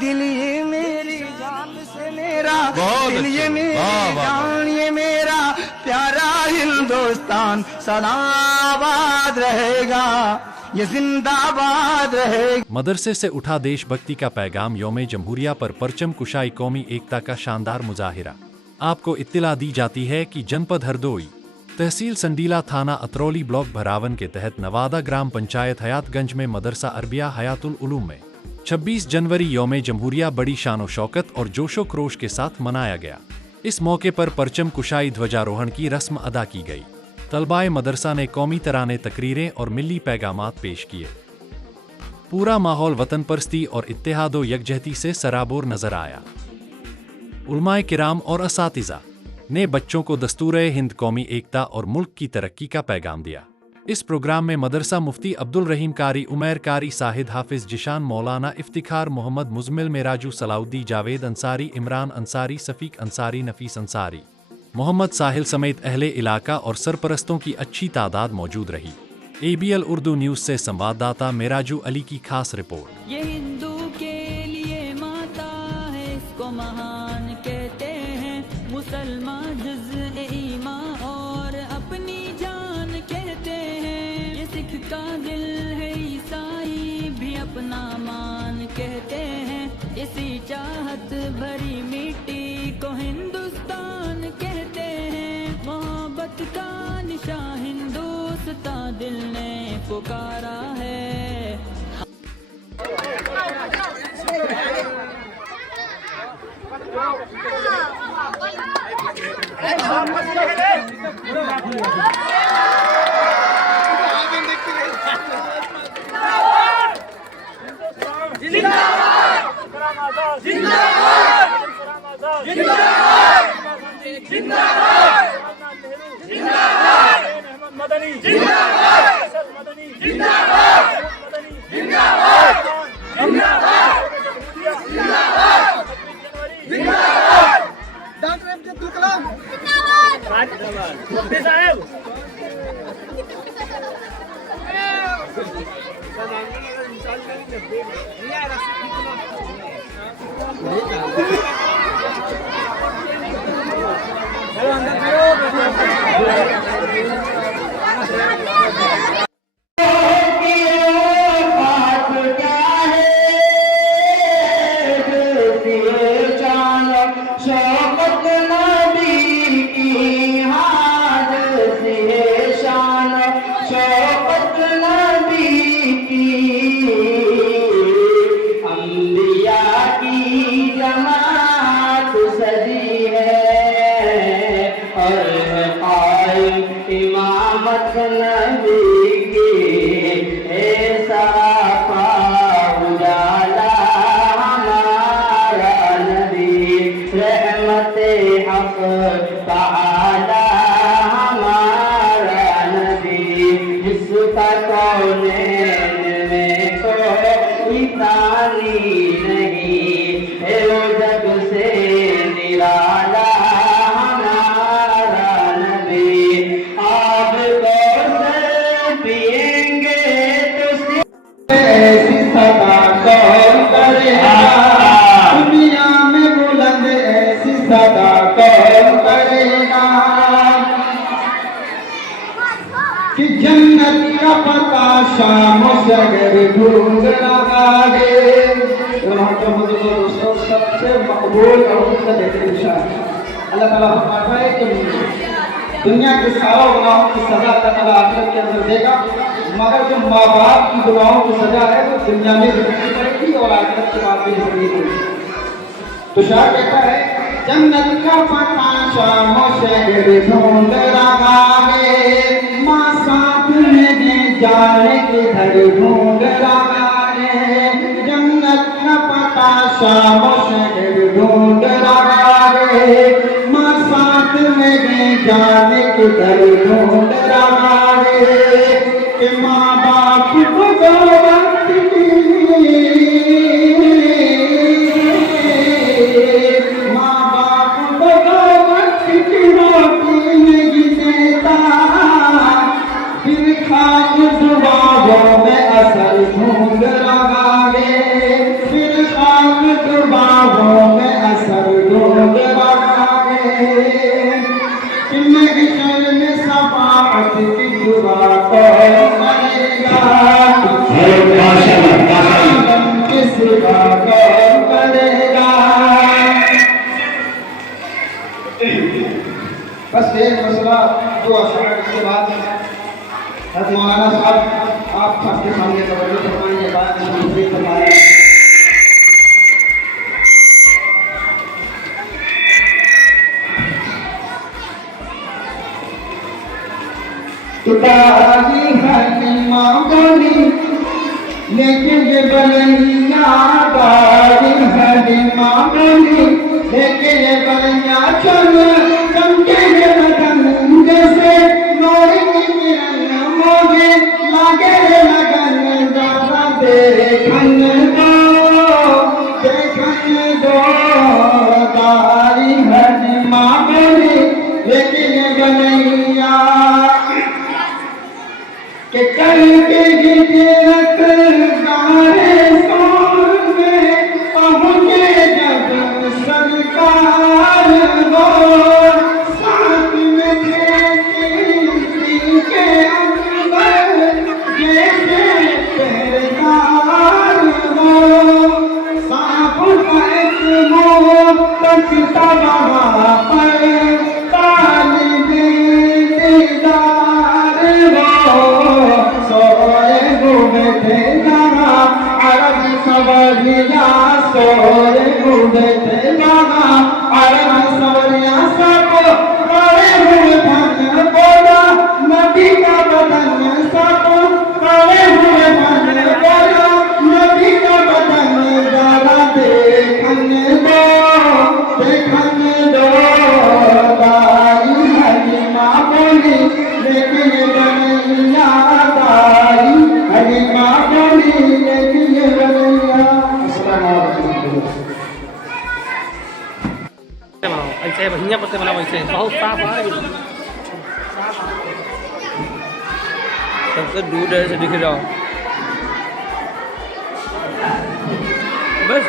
दिल ये मेरी जान से मेरा, दिल ये मेरी जान ये मेरा प्यारा हिंदुस्तान सदा आबाद रहेगा, ये जिंदाबाद रहेगा। मदरसे से उठा देशभक्ति का पैगाम। यौम जमहूरिया पर परचम कुशाई कौमी एकता का शानदार मुजाहिरा। आपको इत्तिला दी जाती है कि जनपद हरदोई, तहसील संडीला, थाना अतरौली, ब्लॉक भरावन के तहत नवादा ग्राम पंचायत हयातगंज में मदरसा अरबिया हयातुल उलूम में 26 जनवरी यौम जमहूरिया बड़ी शानो शौकत और जोशो खरोश के साथ मनाया गया। इस मौके पर परचम कुशाई ध्वजारोहण की रस्म अदा की गई। तलबाए मदरसा ने कौमी तराने, तकरीरें और मिली पैगामात पेश किए। पूरा माहौल वतन परस्ती और इत्तेहादो यकजहती से सराबोर नजर आया। उलमाए किराम और असातिज़ा ने बच्चों को दस्तूर-ए हिंद, कौमी एकता और मुल्क की तरक्की का पैगाम दिया। इस प्रोग्राम में मदरसा मुफ्ती अब्दुल रहीम कारी, उमैर कारी, साहिद हाफिज, जिशान, मौलाना इफ्तिखार मोहम्मद, मुजमिल, मेराजू, सलाउद्दी, जावेद अंसारी, इमरान अंसारी, सफ़ीक अंसारी, नफीस अंसारी, मोहम्मद साहिल समेत अहले इलाका और सरपरस्तों की अच्छी तादाद मौजूद रही। ABL उर्दू न्यूज़ से संवाददाता मेराजू अली की खास रिपोर्ट। ये हिंदू के लिए माता है, इसको महान कहते हैं, मुसलमान जुज़ ईमान और अपनी जान कहते हैं। ये सिख का दिल है, ईसाई भी अपना मान कहते हैं। इसी चाहत भरी मिट्टी को हिंदुस्तान कहते हैं। मोहब्बत का निशान हिंदुस्तान दिल ने पुकारा है। डॉक्टर अब्दुल कलाम इमामत नबी की ऐसा उजाला हमारा नबी, रहमते हक ताला हमारा नबी, जिसका कौनैन में कोई तानी नहीं है, वो जग से निराला दुनिया में बुलंद ऐसी सदा कौन करेगा कि जन्नत का पता शाम सगर ढूंढ रहा है। वहाँ का दोस्तों सबसे मकबूल और अल्लाह ताला फरमाता है कि दुनिया के सारों गुनाहों की सजा अल्लाह आखिरत के अंदर देगा, मगर जो माँ बाप की दुआओं की सजा है वो दुनिया में भी भुगतनी पड़ेगी और आखिरत के बाद भी भुगतनी पड़ेगी। तो शायर कहता है, जन्नत का पता शाम शहर ढूंढ रहा है, माँ साथ में जाने के घर ढूंढ रहा है। जन्नत का पता शाम शहर ढूंढ रहा है, माँ साथ में जाने के घर ढूंढ रहा है। कि माँ बाप को वक्त माँ बाप को वक्त की रोटी नहीं देता, फिर खाक दुआओं में असर ढूंढ रहा है, फिर खाक आप सबके सामने तवज्जो फरमाएं, ये बात सुनिए फरमाएं। तुतारी हकीमा बोली लेकिन ये बलैया तारी हकीमा बोली लेकिन ये बलैया चल चमके ये बदन जैसे मोरी की किरण मोगे लागे लगन दादा देखन दो तारी हकीमा बोली लेकिन ये बलैया के करके गिरत गारे सोर में पहुँचे जब सरकार वो साथ में थे किसी के अंदर जैसे पहरेदार वो सांप का एक मुँह तकता वहाँ पर तालिब दीदार वो सोए डूबे थे गाना अरब सवरिया सोए डूबे थे गाना अरब सवरिया सब रोए हुए भन बोला नबी का बदन सब रोए हुए भन बोला नबी का बदन जरा देखन दो दाई हलीमा बोली लेकिन बनैया दाई हलीमा बोली लेकिन बनैया। ऐसे भैया पत्ते बना वैसे बहुत साफ आ रही सबसे दूर से दिख रहा बस